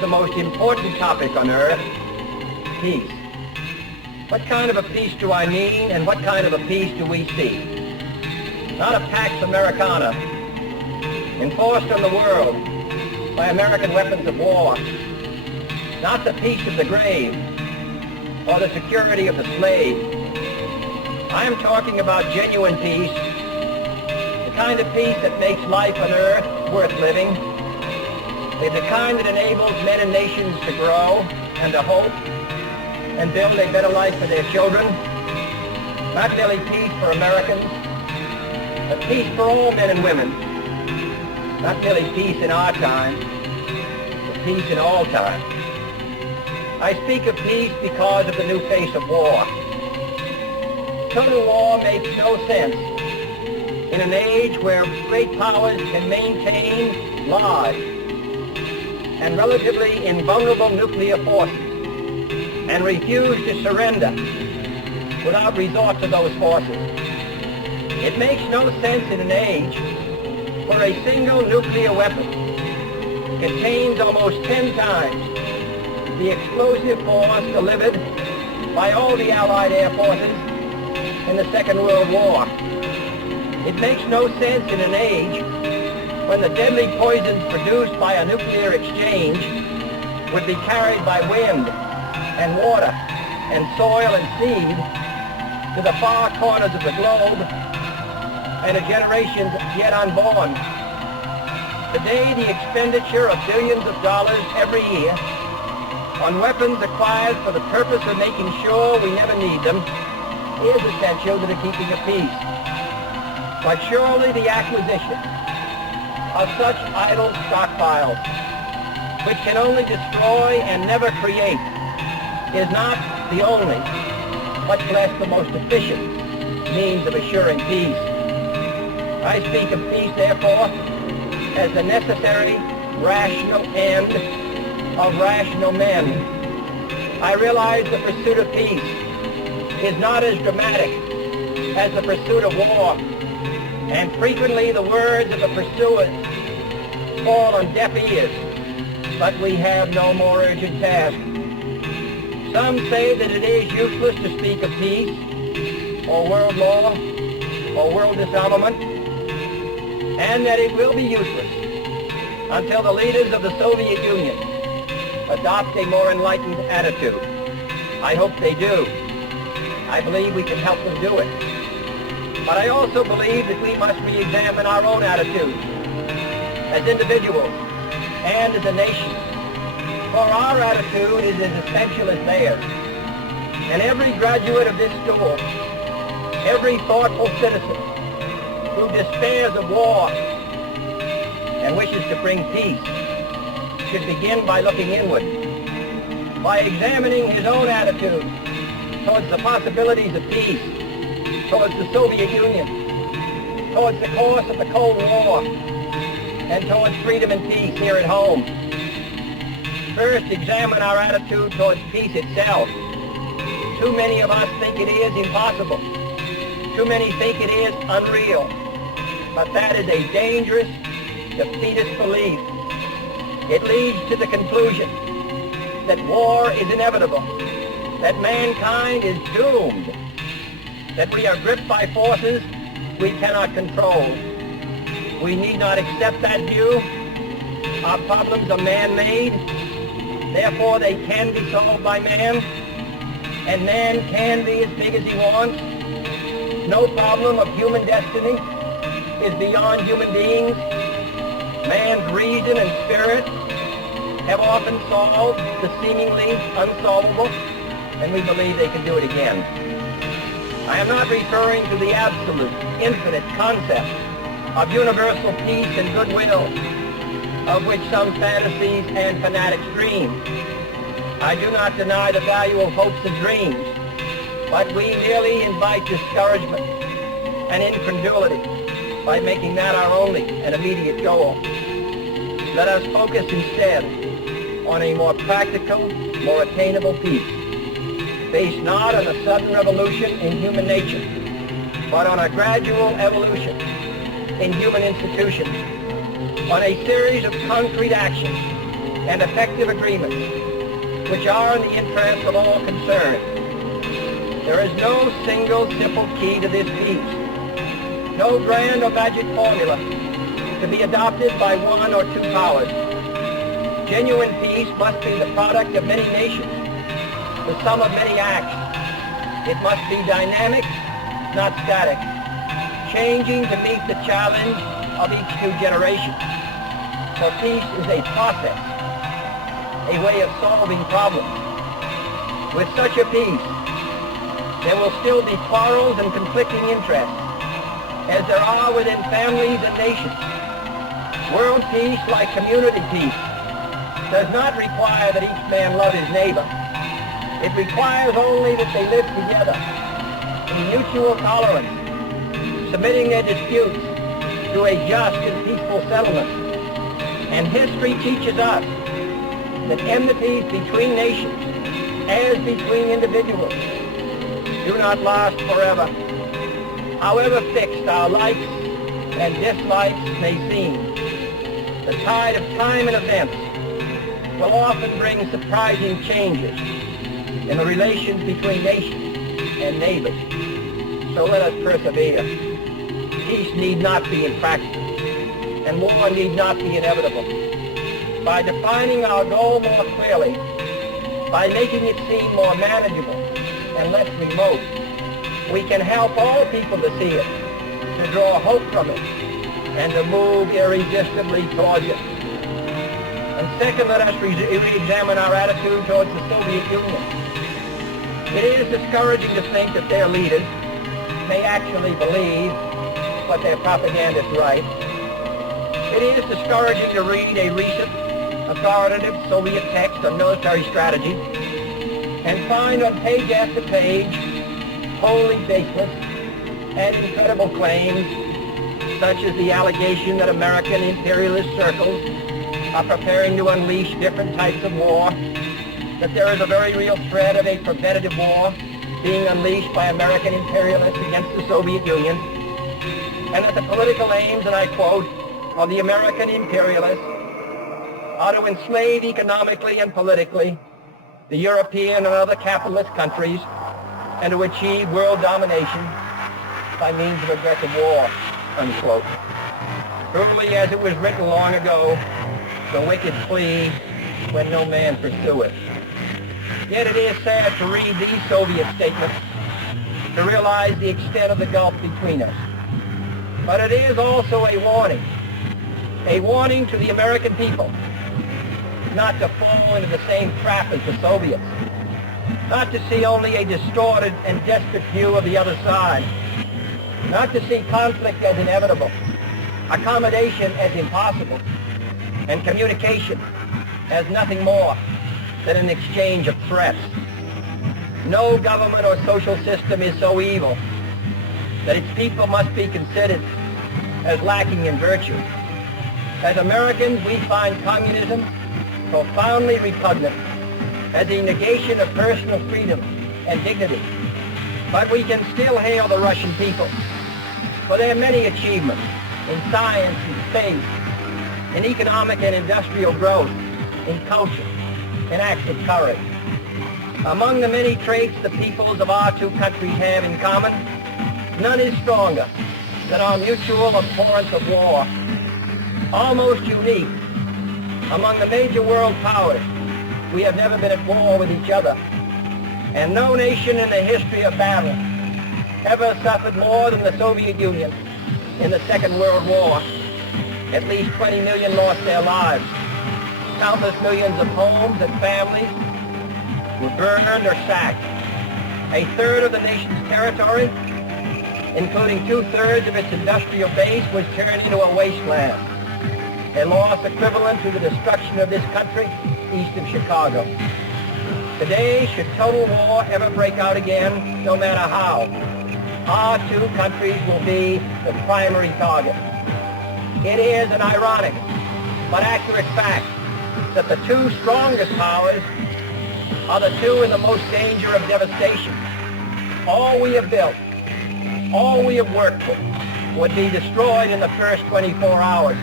the most important topic on earth, peace. What kind of a peace do I mean, and what kind of a peace do we see? Not a Pax Americana, enforced on the world by American weapons of war. Not the peace of the grave, or the security of the slave. I am talking about genuine peace, the kind of peace that makes life on earth worth living, the kind that enables men and nations to grow and to hope and build a better life for their children. Not merely peace for Americans, but peace for all men and women. Not merely peace in our time, but peace in all time. I speak of peace because of the new face of war. Total war makes no sense in an age where great powers can maintain large and relatively invulnerable nuclear forces and refuse to surrender without resort to those forces. It makes no sense in an age where a single nuclear weapon contains almost 10 times the explosive force delivered by all the Allied air forces in the Second World War. It makes no sense in an age when the deadly poisons produced by a nuclear exchange would be carried by wind and water and soil and seed to the far corners of the globe and to generations yet unborn. Today, the expenditure of billions of dollars every year on weapons acquired for the purpose of making sure we never need them is essential to the keeping of peace. But surely the acquisition of such idle stockpiles, which can only destroy and never create, is not the only, much less the most efficient, means of assuring peace. I speak of peace, therefore, as the necessary, rational end of rational men. I realize the pursuit of peace is not as dramatic as the pursuit of war, and frequently the words of the pursuers fall on deaf ears, but we have no more urgent task. Some say that it is useless to speak of peace, or world law, or world disarmament, and that it will be useless until the leaders of the Soviet Union adopt a more enlightened attitude. I hope they do. I believe we can help them do it. But I also believe that we must re-examine our own attitudes as individuals and as a nation. For our attitude is as essential as theirs. And every graduate of this school, every thoughtful citizen who despairs of war and wishes to bring peace should begin by looking inward, by examining his own attitude towards the possibilities of peace, towards the Soviet Union, towards the course of the Cold War, and towards freedom and peace here at home. First, examine our attitude towards peace itself. Too many of us think it is impossible. Too many think it is unreal. But that is a dangerous, defeatist belief. It leads to the conclusion that war is inevitable, that mankind is doomed, that we are gripped by forces we cannot control. We need not accept that view. Our problems are man-made, therefore they can be solved by man, and man can be as big as he wants. No problem of human destiny is beyond human beings. Man's reason and spirit have often solved the seemingly unsolvable, and we believe they can do it again. I am not referring to the absolute, infinite concept of universal peace and goodwill, of which some fantasies and fanatics dream. I do not deny the value of hopes and dreams, but we merely invite discouragement and incredulity by making that our only and immediate goal. Let us focus instead on a more practical, more attainable peace, based not on a sudden revolution in human nature, but on a gradual evolution in human institutions, on a series of concrete actions and effective agreements which are in the interest of all concerned. There is no single simple key to this peace, no grand or magic formula to be adopted by one or two powers. Genuine peace must be the product of many nations, the sum of many acts. It must be dynamic, not static, changing to meet the challenge of each new generation. For peace is a process, a way of solving problems. With such a peace, there will still be quarrels and conflicting interests, as there are within families and nations. World peace, like community peace, does not require that each man love his neighbor. It requires only that they live together in mutual tolerance, submitting their disputes to a just and peaceful settlement. And history teaches us that enmities between nations, as between individuals, do not last forever. However fixed our likes and dislikes may seem, the tide of time and events will often bring surprising changes in the relations between nations and neighbors. So let us persevere. Peace need not be impractical, and war need not be inevitable. By defining our goal more clearly, by making it seem more manageable and less remote, we can help all people to see it, to draw hope from it, and to move irresistibly towards it. And second, let us re-examine our attitude towards the Soviet Union. It is discouraging to think that their leaders may actually believe what their propagandists write. It is discouraging to read a recent authoritative Soviet text on military strategy and find on page after page wholly baseless and incredible claims, such as the allegation that American imperialist circles are preparing to unleash different types of war, that there is a very real threat of a preventative war being unleashed by American imperialists against the Soviet Union, and that the political aims, and I quote, of the American imperialists are to enslave economically and politically the European and other capitalist countries and to achieve world domination by means of aggressive war, unquote. Truly, as it was written long ago, the wicked flee when no man pursueth. Yet it is sad to read these Soviet statements, to realize the extent of the gulf between us. But it is also a warning to the American people not to fall into the same trap as the Soviets, not to see only a distorted and desperate view of the other side, not to see conflict as inevitable, accommodation as impossible, and communication as nothing more than an exchange of threats. No government or social system is so evil that its people must be considered as lacking in virtue. As Americans, we find communism profoundly repugnant as a negation of personal freedom and dignity. But we can still hail the Russian people for their many achievements in science and space, in economic and industrial growth, in culture, in acts of courage. Among the many traits the peoples of our two countries have in common, none is stronger than our mutual abhorrence of war. Almost unique among the major world powers, we have never been at war with each other, and no nation in the history of battle ever suffered more than the Soviet Union in the Second World War. At least 20 million lost their lives. Countless millions of homes and families were burned or sacked. A third of the nation's territory, including two-thirds of its industrial base, was turned into a wasteland, a loss equivalent to the destruction of this country east of Chicago. Today, should total war ever break out again, no matter how, our two countries will be the primary target. It is an ironic but accurate fact that the two strongest powers are the two in the most danger of devastation. All we have built, all we have worked for, would be destroyed in the first 24 hours.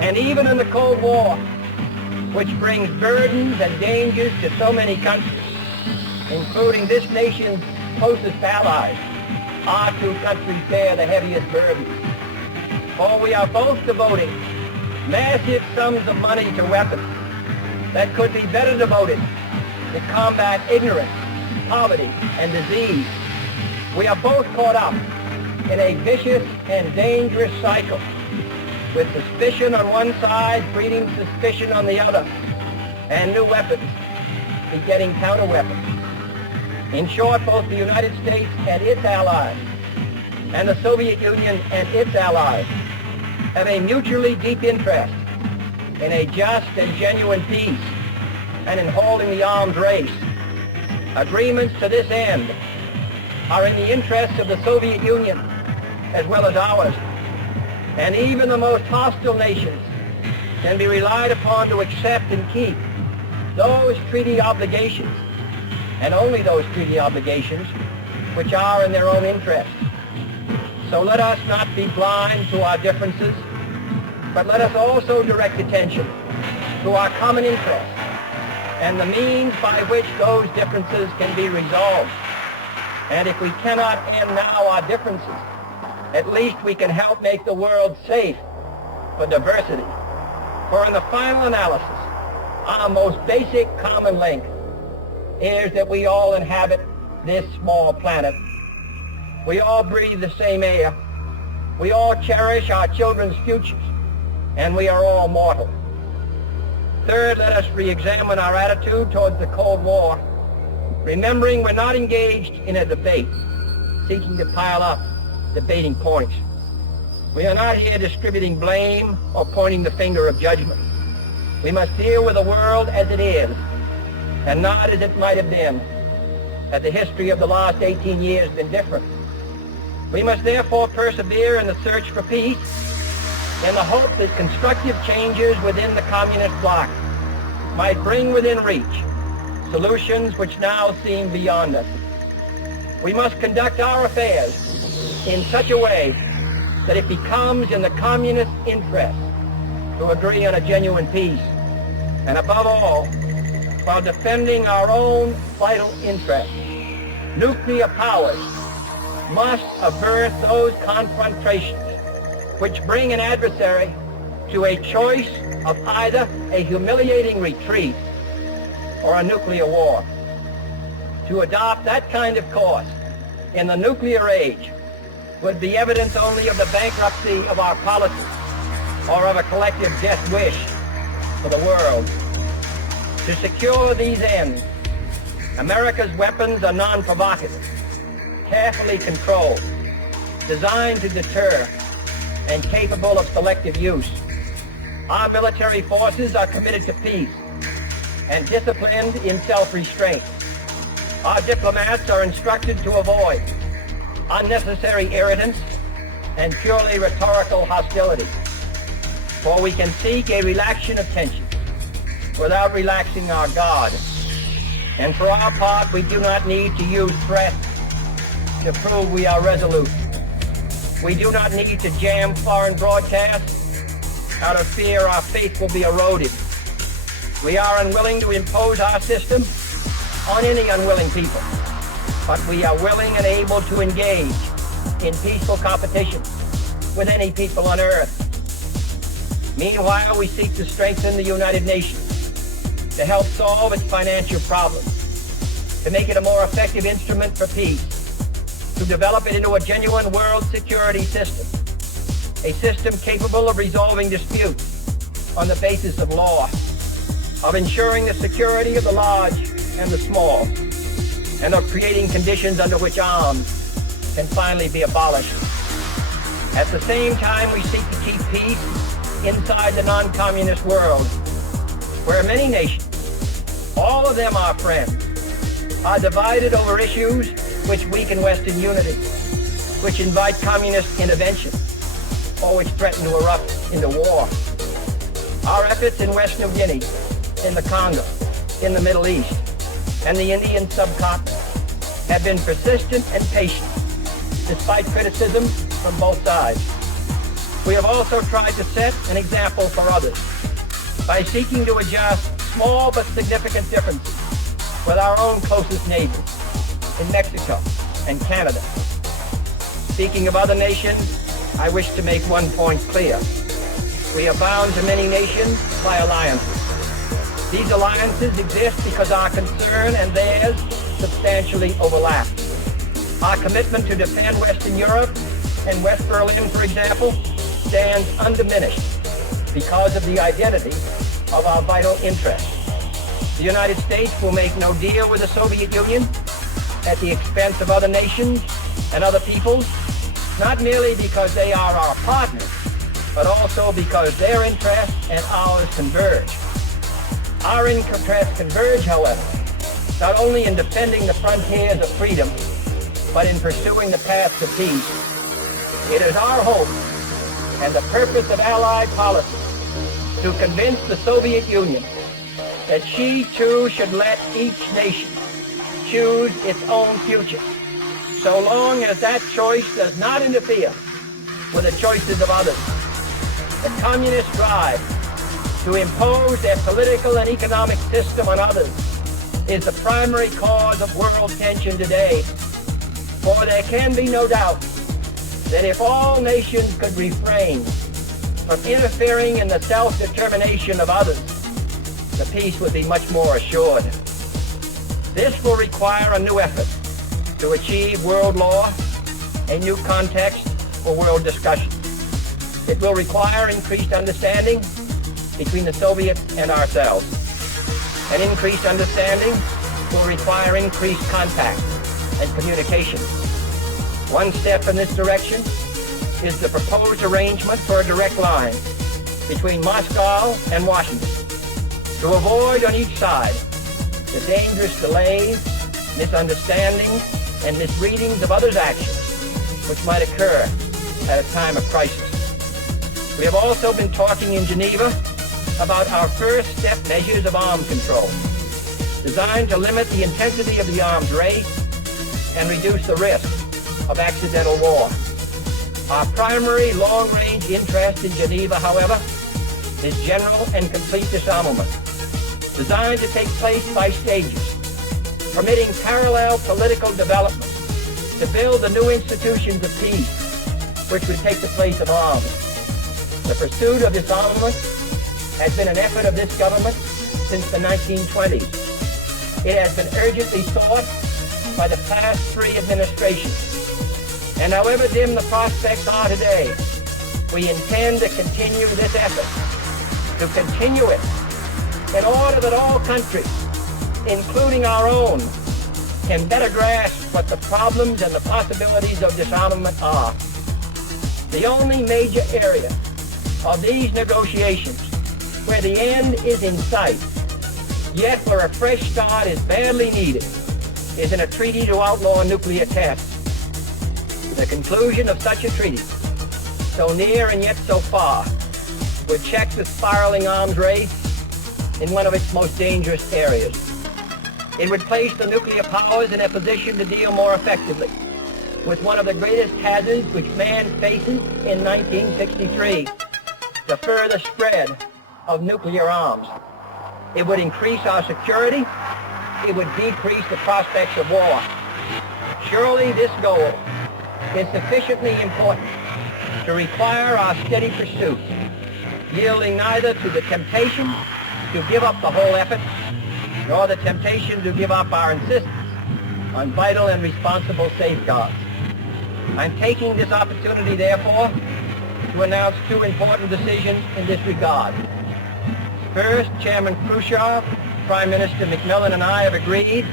And even in the Cold War, which brings burdens and dangers to so many countries, including this nation's closest allies. Our two countries bear the heaviest burdens. For we are both devoting massive sums of money to weapons that could be better devoted to combat ignorance, poverty, and disease. We are both caught up in a vicious and dangerous cycle, with suspicion on one side breeding suspicion on the other, and new weapons begetting counter-weapons. In short, both the United States and its allies, and the Soviet Union and its allies, have a mutually deep interest in a just and genuine peace and in holding the arms race. Agreements to this end are in the interests of the Soviet Union as well as ours, and even the most hostile nations can be relied upon to accept and keep those treaty obligations, and only those treaty obligations which are in their own interest. So let us not be blind to our differences, but let us also direct attention to our common interests and the means by which those differences can be resolved. And if we cannot end now our differences, at least we can help make the world safe for diversity. For in the final analysis, our most basic common link is that we all inhabit this small planet. We all breathe the same air. We all cherish our children's futures, and we are all mortal. Third, let us re-examine our attitude towards the Cold War, remembering we're not engaged in a debate, seeking to pile up debating points. We are not here distributing blame or pointing the finger of judgment. We must deal with the world as it is, and not as it might have been, had the history of the last 18 years been different. We must therefore persevere in the search for peace, in the hope that constructive changes within the communist bloc might bring within reach solutions which now seem beyond us. We must conduct our affairs in such a way that it becomes in the communist interest to agree on a genuine peace, and above all, while defending our own vital interests. Nuclear powers must avert those confrontations which bring an adversary to a choice of either a humiliating retreat or a nuclear war. To adopt that kind of course in the nuclear age would be evidence only of the bankruptcy of our policy or of a collective death wish for the world. To secure these ends, America's weapons are non-provocative, carefully controlled, designed to deter, and capable of selective use. Our military forces are committed to peace and disciplined in self-restraint. Our diplomats are instructed to avoid unnecessary irritants and purely rhetorical hostility, for we can seek a relaxation of tension without relaxing our guard. And for our part, we do not need to use threats to prove we are resolute. We do not need to jam foreign broadcasts out of fear our faith will be eroded. We are unwilling to impose our system on any unwilling people, but we are willing and able to engage in peaceful competition with any people on earth. Meanwhile, we seek to strengthen the United Nations to help solve its financial problems, to make it a more effective instrument for peace, to develop it into a genuine world security system, a system capable of resolving disputes on the basis of law, of ensuring the security of the large and the small, and of creating conditions under which arms can finally be abolished. At the same time, we seek to keep peace inside the non-communist world, where many nations, all of them our friends, are divided over issues which weaken Western unity, which invite communist intervention, or which threaten to erupt into war. Our efforts in West New Guinea, in the Congo, in the Middle East, and the Indian subcontinent have been persistent and patient, despite criticism from both sides. We have also tried to set an example for others, by seeking to adjust small but significant differences with our own closest neighbors in Mexico and Canada. Speaking of other nations, I wish to make one point clear. We are bound to many nations by alliances. These alliances exist because our concern and theirs substantially overlap. Our commitment to defend Western Europe and West Berlin, for example, stands undiminished because of the identity of our vital interests. The United States will make no deal with the Soviet Union at the expense of other nations and other peoples, not merely because they are our partners, but also because their interests and ours converge. Our interests converge, however, not only in defending the frontiers of freedom, but in pursuing the path to peace. It is our hope and the purpose of Allied policy to convince the Soviet Union that she too should let each nation choose its own future, so long as that choice does not interfere with the choices of others. The communist drive to impose their political and economic system on others is the primary cause of world tension today. For there can be no doubt that if all nations could refrain from interfering in the self-determination of others, the peace would be much more assured. This will require a new effort to achieve world law, a new context for world discussion. It will require increased understanding between the Soviets and ourselves. An increased understanding will require increased contact and communication. One step in this direction is the proposed arrangement for a direct line between Moscow and Washington to avoid on each side the dangerous delays, misunderstandings, and misreadings of others' actions which might occur at a time of crisis. We have also been talking in Geneva about our first step measures of arms control, designed to limit the intensity of the arms race and reduce the risk of accidental war. Our primary long-range interest in Geneva, however, is general and complete disarmament, designed to take place by stages, permitting parallel political development to build the new institutions of peace, which would take the place of arms. The pursuit of disarmament has been an effort of this government since the 1920s. It has been urgently sought by the past three administrations. And however dim the prospects are today, we intend to continue this effort, to continue it in order that all countries, including our own, can better grasp what the problems and the possibilities of disarmament are. The only major area of these negotiations where the end is in sight, yet where a fresh start is badly needed, is in a treaty to outlaw nuclear tests. The conclusion of such a treaty, so near and yet so far, would check the spiraling arms race in one of its most dangerous areas. It would place the nuclear powers in a position to deal more effectively with one of the greatest hazards which man faces in 1963, the further spread of nuclear arms. It would increase our security. It would decrease the prospects of war. Surely this goal is sufficiently important to require our steady pursuit, yielding neither to the temptation to give up the whole effort, nor the temptation to give up our insistence on vital and responsible safeguards. I'm taking this opportunity, therefore, to announce two important decisions in this regard. First, Chairman Khrushchev, Prime Minister Macmillan, and I have agreed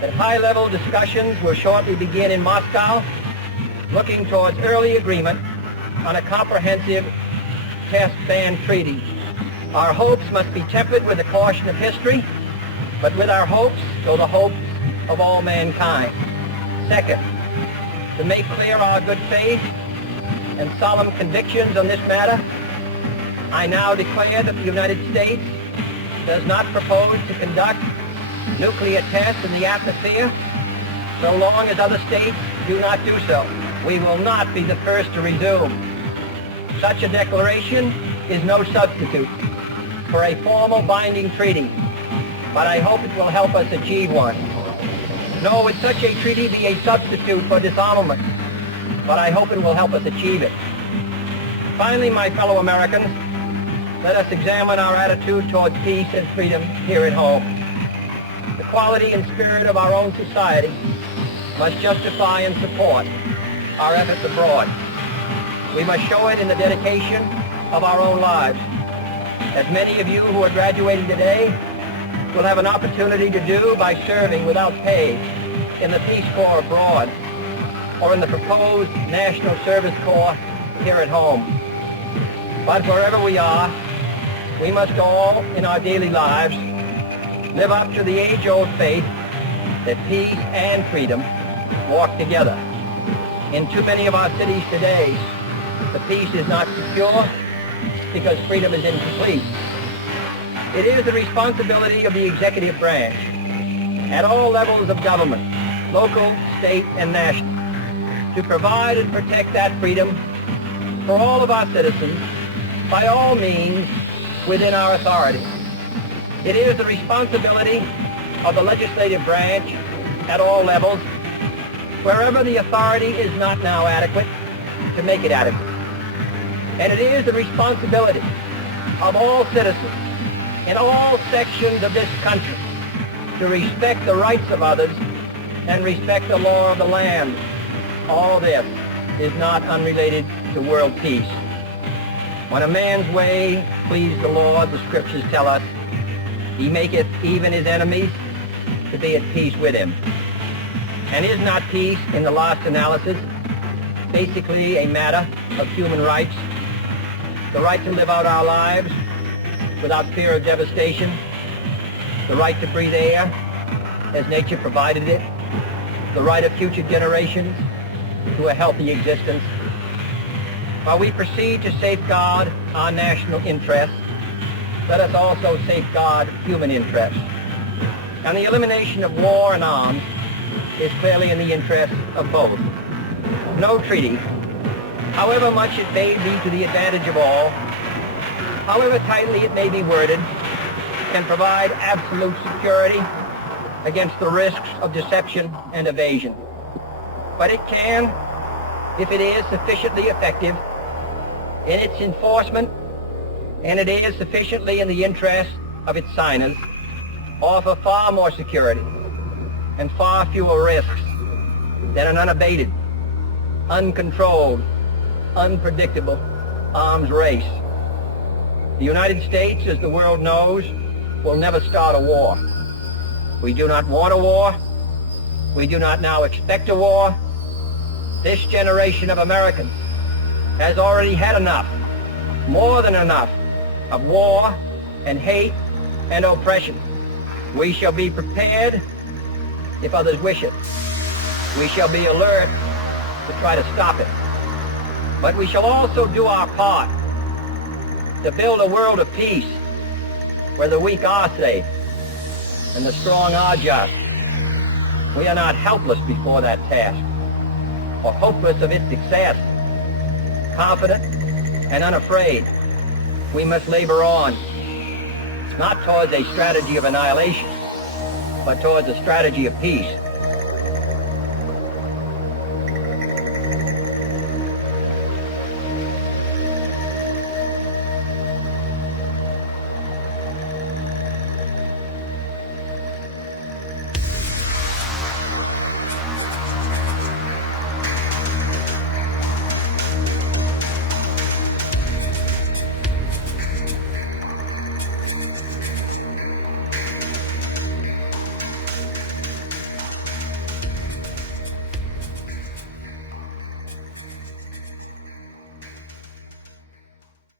that high-level discussions will shortly begin in Moscow, looking towards early agreement on a comprehensive test ban treaty. Our hopes must be tempered with the caution of history, but with our hopes go the hopes of all mankind. Second, to make clear our good faith and solemn convictions on this matter, I now declare that the United States does not propose to conduct nuclear tests in the atmosphere so long as other states do not do so. We will not be the first to resume. Such a declaration is no substitute for a formal binding treaty, but I hope it will help us achieve one. Nor would such a treaty be a substitute for disarmament, but I hope it will help us achieve it. Finally, my fellow Americans, let us examine our attitude toward peace and freedom here at home. The quality and spirit of our own society must justify and support our efforts abroad. We must show it in the dedication of our own lives. As many of you who are graduating today will have an opportunity to do by serving without pay in the Peace Corps abroad or in the proposed National Service Corps here at home. But wherever we are, we must all, in our daily lives, live up to the age-old faith that peace and freedom walk together. In too many of our cities today, the peace is not secure because freedom is incomplete. It is the responsibility of the executive branch at all levels of government, local, state, and national, to provide and protect that freedom for all of our citizens by all means within our authority. It is the responsibility of the legislative branch at all levels, wherever the authority is not now adequate, to make it adequate. And it is the responsibility of all citizens in all sections of this country to respect the rights of others and respect the law of the land. All this is not unrelated to world peace. When a man's way please the Lord, the scriptures tell us, he maketh even his enemies to be at peace with him. And is not peace, in the last analysis, basically a matter of human rights? The right to live out our lives without fear of devastation, the right to breathe air as nature provided it, the right of future generations to a healthy existence. While we proceed to safeguard our national interests, let us also safeguard human interests. And the elimination of war and arms is clearly in the interest of both. No treaty, however much it may be to the advantage of all, however tightly it may be worded, can provide absolute security against the risks of deception and evasion. But it can, if it is sufficiently effective in its enforcement, and it is sufficiently in the interest of its signers, offer far more security and far fewer risks than an unabated, uncontrolled, unpredictable arms race. The United States, as the world knows, will never start a war. We do not want a war. We do not now expect a war. This generation of Americans has already had enough, more than enough, of war and hate and oppression. We shall be prepared if others wish it. We shall be alert to try to stop it. But we shall also do our part to build a world of peace where the weak are safe and the strong are just. We are not helpless before that task or hopeless of its success. Confident and unafraid, we must labor on, not towards a strategy of annihilation, but towards a strategy of peace.